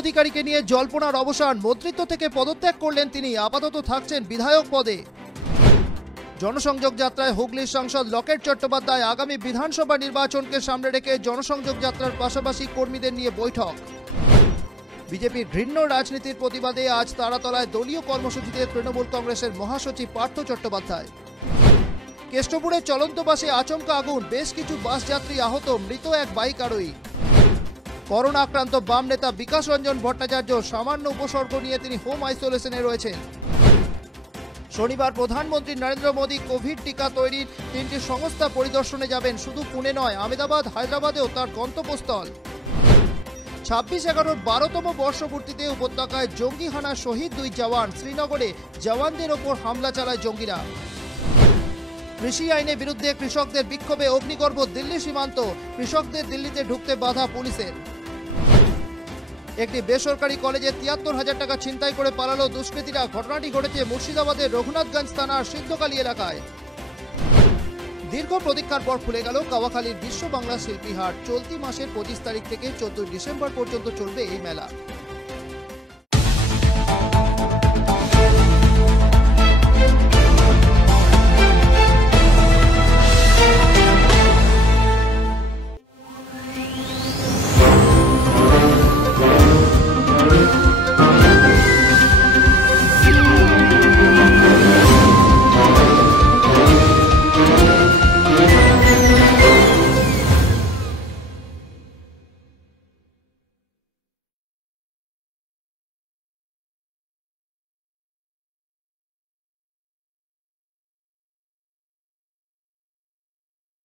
অধিকারীকে নিয়ে জল্পনার অবসান, মন্ত্রিত্ব থেকে পদত্যাগ করলেন তিনি, আপাতত থাকছেন বিধায়ক পদে। জনসংযোগ যাত্রায় হুগলির সাংসদ লকেট চট্টোপাধ্যায়, আগামী বিধানসভা নির্বাচনকে সামনে রেখে জনসংযোগ যাত্রার পাশাপাশি কর্মীদের নিয়ে বৈঠক। বিজেপির ঘৃণ্য রাজনীতির প্রতিবাদে আজ তারাতলায় দলীয় কর্মসূচিতে তৃণমূল কংগ্রেসের মহাসচিব পার্থ চট্টোপাধ্যায়। কেষ্টপুরে চলন্ত বাসে আচমকা আগুন, বেশ কিছু বাস যাত্রী আহত, মৃত এক বাইক আরোহী। করোনা আক্রান্ত বাম নেতা বিকাশ রঞ্জন ভট্টাচার্য, সামান্য উপসর্গ নিয়ে তিনি হোম আইসোলেশনে রয়েছেন। শনিবার প্রধানমন্ত্রী নরেন্দ্র মোদী কোভিড টিকা তৈরির 3টি সংস্থা পরিদর্শনে যাবেন। শুধু পুনে নয়, আহমেদাবাদ, হায়দ্রাবাদেও তার গন্তব্যস্থল। 26/11 12তম বর্ষপূর্তিতে উপত্যকায় জঙ্গি হানা, শহীদ 2 জওয়ান। শ্রীনগরে জওয়ানদের ওপর হামলা চালায় জঙ্গিরা। কৃষি আইনের বিরুদ্ধে কৃষকদের বিক্ষোভে অগ্নিগর্ভ দিল্লি সীমান্ত, কৃষকদের দিল্লিতে ঢুকতে বাধা পুলিশের। একটি বেসরকারি কলেজে 73,000 টাকা ছিনতাই করে পালালো দুষ্কৃতীরা। ঘটনাটি ঘটেছে মুর্শিদাবাদের রঘুনাথগঞ্জ থানার সিদ্ধকালী এলাকায়। দীর্ঘ প্রতীক্ষার পর খুলে গেল কাওয়াখালীর বিশ্ব বাংলা শিল্পী হাট। চলতি মাসের 25 তারিখ থেকে 14 ডিসেম্বর পর্যন্ত চলবে এই মেলা।